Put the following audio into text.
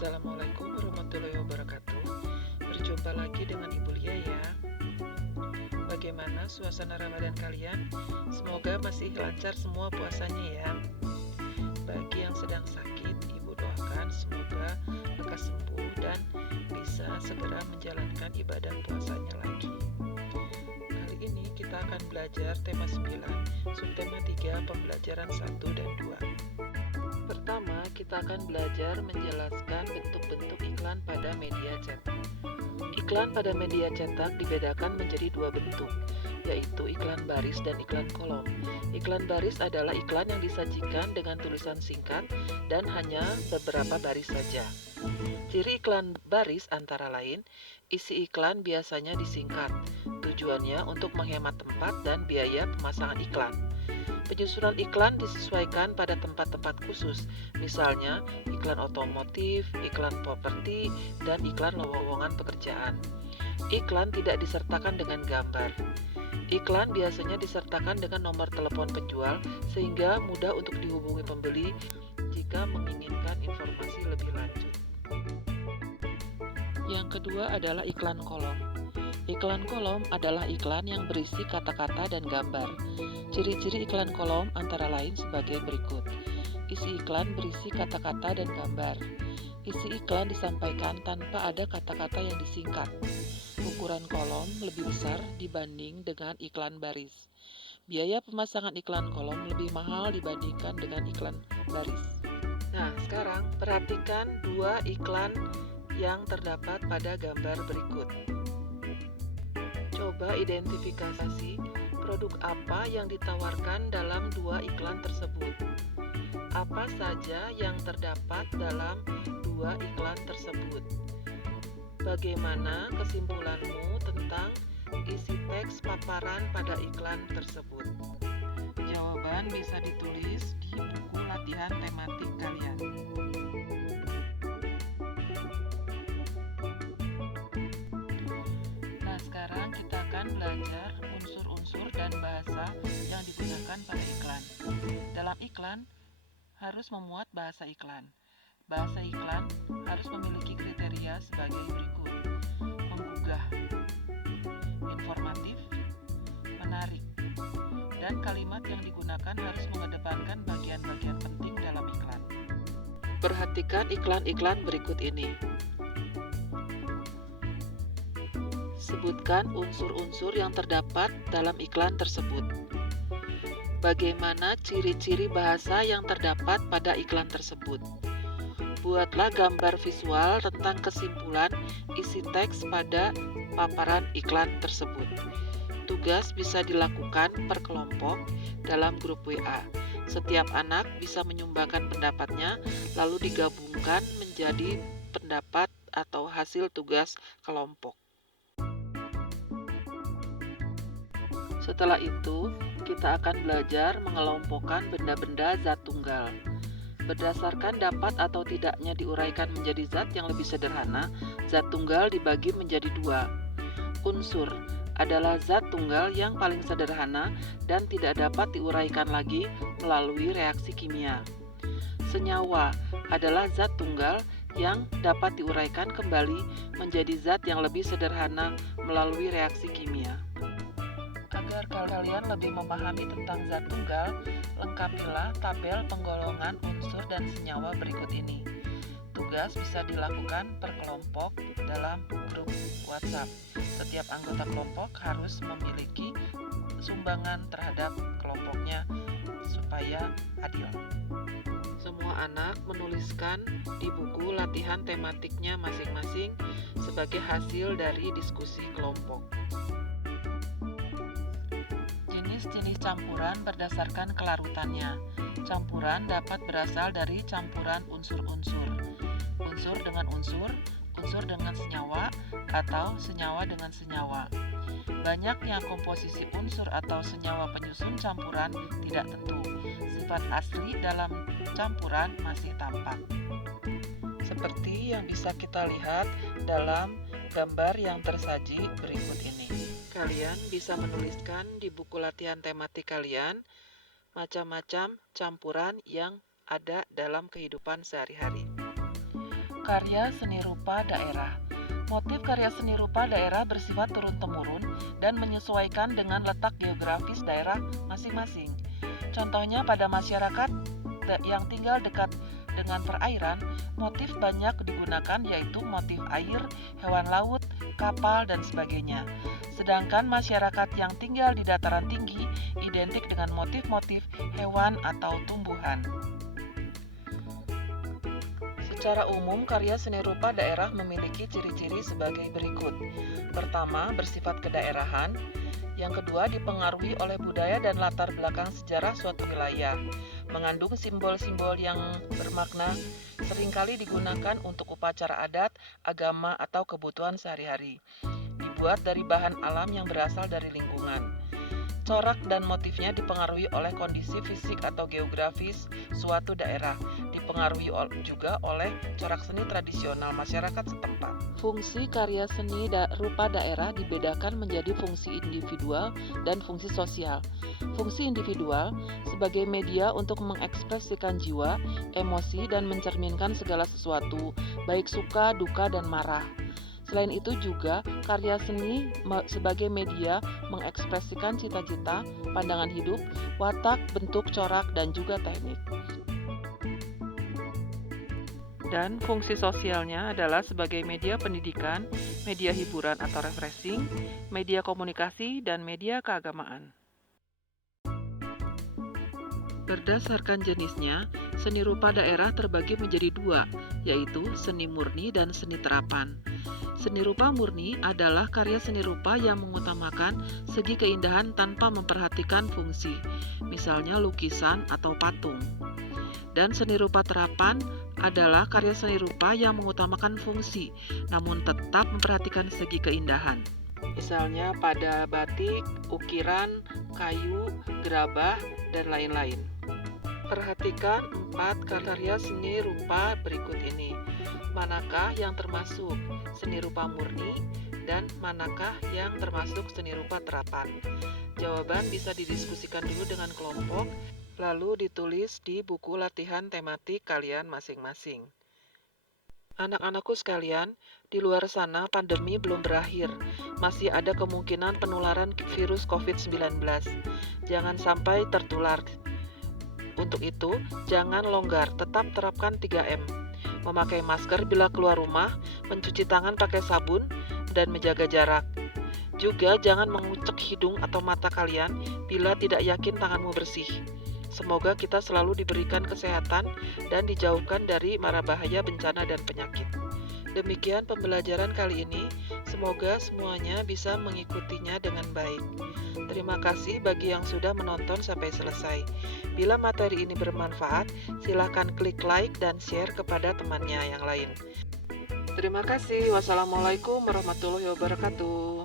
Assalamualaikum warahmatullahi wabarakatuh. Berjumpa lagi dengan Ibu Lia ya. Bagaimana suasana Ramadan kalian? Semoga masih lancar semua puasanya ya. Bagi yang sedang sakit, Ibu doakan semoga lekas sembuh dan bisa segera menjalankan ibadah puasanya lagi. Kali ini kita akan belajar tema 9, subtema 3, pembelajaran 1 dan 2. Pertama, kita akan belajar menjelaskan bentuk-bentuk iklan pada media cetak. Iklan pada media cetak dibedakan menjadi dua bentuk, yaitu iklan baris dan iklan kolom. Iklan baris adalah iklan yang disajikan dengan tulisan singkat dan hanya beberapa baris saja. Ciri iklan baris antara lain, isi iklan biasanya disingkat. Tujuannya untuk menghemat tempat dan biaya pemasangan iklan. Penyusunan iklan disesuaikan pada tempat-tempat khusus, misalnya iklan otomotif, iklan properti, dan iklan lowongan pekerjaan. Iklan tidak disertakan dengan gambar. Iklan biasanya disertakan dengan nomor telepon penjual sehingga mudah untuk dihubungi pembeli jika menginginkan informasi lebih lanjut. Yang kedua adalah iklan kolom. Iklan kolom adalah iklan yang berisi kata-kata dan gambar. Ciri-ciri iklan kolom antara lain sebagai berikut. Isi iklan berisi kata-kata dan gambar. Isi iklan disampaikan tanpa ada kata-kata yang disingkat. Ukuran kolom lebih besar dibanding dengan iklan baris. Biaya pemasangan iklan kolom lebih mahal dibandingkan dengan iklan baris. Nah, sekarang perhatikan dua iklan yang terdapat pada gambar berikut. Coba identifikasi produk apa yang ditawarkan dalam dua iklan tersebut. Apa saja yang terdapat dalam dua iklan tersebut? Bagaimana kesimpulanmu tentang isi teks paparan pada iklan tersebut? Jawaban bisa ditulis di buku latihan tematik kalian. Nah, sekarang kita akan belajar unsur-unsur dan bahasa yang digunakan pada iklan. Dalam iklan harus memuat bahasa iklan. Bahasa iklan harus memiliki kriteria sebagai berikut: menggugah, informatif, menarik, dan kalimat yang digunakan harus mengedepankan bagian-bagian penting dalam iklan. Perhatikan iklan-iklan berikut ini. Sebutkan unsur-unsur yang terdapat dalam iklan tersebut. Bagaimana ciri-ciri bahasa yang terdapat pada iklan tersebut? Buatlah gambar visual tentang kesimpulan isi teks pada paparan iklan tersebut. Tugas bisa dilakukan per kelompok dalam grup WA. Setiap anak bisa menyumbangkan pendapatnya, lalu digabungkan menjadi pendapat atau hasil tugas kelompok. Setelah itu, kita akan belajar mengelompokkan benda-benda zat tunggal. Berdasarkan dapat atau tidaknya diuraikan menjadi zat yang lebih sederhana, zat tunggal dibagi menjadi dua. Unsur adalah zat tunggal yang paling sederhana dan tidak dapat diuraikan lagi melalui reaksi kimia. Senyawa adalah zat tunggal yang dapat diuraikan kembali menjadi zat yang lebih sederhana melalui reaksi kimia. Agar kalian lebih memahami tentang zat tunggal, lengkapilah tabel penggolongan unsur dan senyawa berikut ini. Tugas bisa dilakukan per kelompok dalam grup WhatsApp. Setiap anggota kelompok harus memiliki sumbangan terhadap kelompoknya supaya adil. Semua anak menuliskan di buku latihan tematiknya masing-masing sebagai hasil dari diskusi kelompok. Jenis-jenis campuran berdasarkan kelarutannya. Campuran dapat berasal dari campuran unsur-unsur, unsur dengan unsur dengan senyawa, atau senyawa dengan senyawa. Banyaknya komposisi unsur atau senyawa penyusun campuran tidak tentu. Sifat asli dalam campuran masih tampak. Seperti yang bisa kita lihat dalam gambar yang tersaji berikut ini. Kalian bisa menuliskan di buku latihan tematik kalian macam-macam campuran yang ada dalam kehidupan sehari-hari. Karya seni rupa daerah. Motif karya seni rupa daerah bersifat turun-temurun dan menyesuaikan dengan letak geografis daerah masing-masing. Contohnya pada masyarakat yang tinggal dekat dengan perairan, motif banyak digunakan yaitu motif air, hewan laut, kapal, dan sebagainya. Sedangkan masyarakat yang tinggal di dataran tinggi identik dengan motif-motif hewan atau tumbuhan. Secara umum, karya seni rupa daerah memiliki ciri-ciri sebagai berikut. Pertama, bersifat kedaerahan. Yang kedua, dipengaruhi oleh budaya dan latar belakang sejarah suatu wilayah. Mengandung simbol-simbol yang bermakna, seringkali digunakan untuk upacara adat, agama, atau kebutuhan sehari-hari. Dibuat dari bahan alam yang berasal dari lingkungan. Corak dan motifnya dipengaruhi oleh kondisi fisik atau geografis suatu daerah, dipengaruhi juga oleh corak seni tradisional masyarakat setempat. Fungsi karya seni rupa daerah dibedakan menjadi fungsi individual dan fungsi sosial. Fungsi individual sebagai media untuk mengekspresikan jiwa, emosi, dan mencerminkan segala sesuatu, baik suka, duka, dan marah. Selain itu juga, karya seni sebagai media mengekspresikan cita-cita, pandangan hidup, watak, bentuk, corak, dan juga teknik. Dan fungsi sosialnya adalah sebagai media pendidikan, media hiburan atau refreshing, media komunikasi, dan media keagamaan. Berdasarkan jenisnya, seni rupa daerah terbagi menjadi dua, yaitu seni murni dan seni terapan. Seni rupa murni adalah karya seni rupa yang mengutamakan segi keindahan tanpa memperhatikan fungsi, misalnya lukisan atau patung. Dan seni rupa terapan adalah karya seni rupa yang mengutamakan fungsi, namun tetap memperhatikan segi keindahan. Misalnya pada batik, ukiran, kayu, gerabah, dan lain-lain. Perhatikan 4 karya seni rupa berikut ini. Manakah yang termasuk seni rupa murni dan manakah yang termasuk seni rupa terapan? Jawaban bisa didiskusikan dulu dengan kelompok, lalu ditulis di buku latihan tematik kalian masing-masing. Anak-anakku sekalian, di luar sana pandemi belum berakhir. Masih ada kemungkinan penularan virus COVID-19. Jangan sampai tertular. Untuk itu, jangan longgar, tetap terapkan 3M. Memakai masker bila keluar rumah, mencuci tangan pakai sabun, dan menjaga jarak. Juga jangan mengucek hidung atau mata kalian bila tidak yakin tanganmu bersih. Semoga kita selalu diberikan kesehatan dan dijauhkan dari mara bahaya bencana dan penyakit. Demikian pembelajaran kali ini, semoga semuanya bisa mengikutinya dengan baik. Terima kasih bagi yang sudah menonton sampai selesai. Bila materi ini bermanfaat, silakan klik like dan share kepada temannya yang lain. Terima kasih. Wassalamualaikum warahmatullahi wabarakatuh.